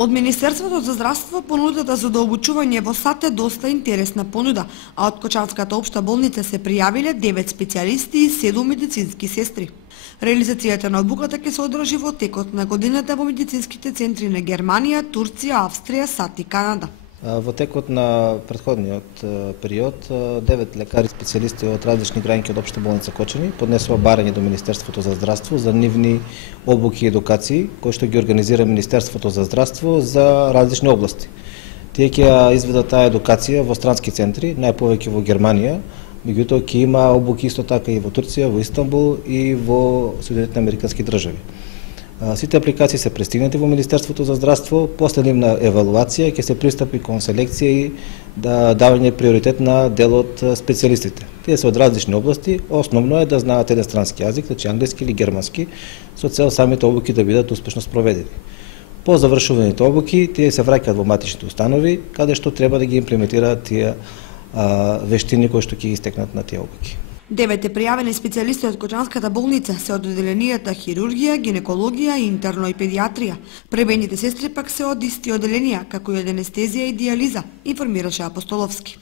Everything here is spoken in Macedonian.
Од Министерството за здравство понудата за дообучување во САТ е доста интересна понуда, а од Кочанската општа болница се пријавиле 9 специјалисти и 7 медицински сестри. Реализацијата на обуката ќе се одржи во текот на годината во медицинските центри на Германија, Турција, Австрија, САД и Канада. Во текот на претходниот период, 9 лекари специјалисти од различни граѓанки од Општа болница Кочани поднесува барање до Министерството за здравство за нивни обуки и едукации, кои што ги организира Министерството за здравство за различни области. Тие ќе изведат таа едукација во странски центри, најповеќе во Германија, меѓутоа ќе има обуки исто така и во Турција, во Истанбул и во Соединетите американски држави. Сите апликации се пристигнати во Министерството за здравство, после нивна евалуација ќе се пристапи кон селекција и давање приоритет на дел од специјалистите. Тие се од различни области, основно е да знаат еден странски јазик, значи англиски или германски, со цел самите обуки да бидат успешно спроведени. По завршуваните обуки, тие се враќаат во матичните установи, каде што треба да ги имплементираат тие вештини кои што ќе ги стекнат на тие обуки. 9 пријавени специјалисти од Кочанската болница се од оделенијата хирургија, гинекологија, интерно и педиатрија. Пребените сестри пак се од исти оделенија, како и од анестезија и дијализа, информираше Апостоловски.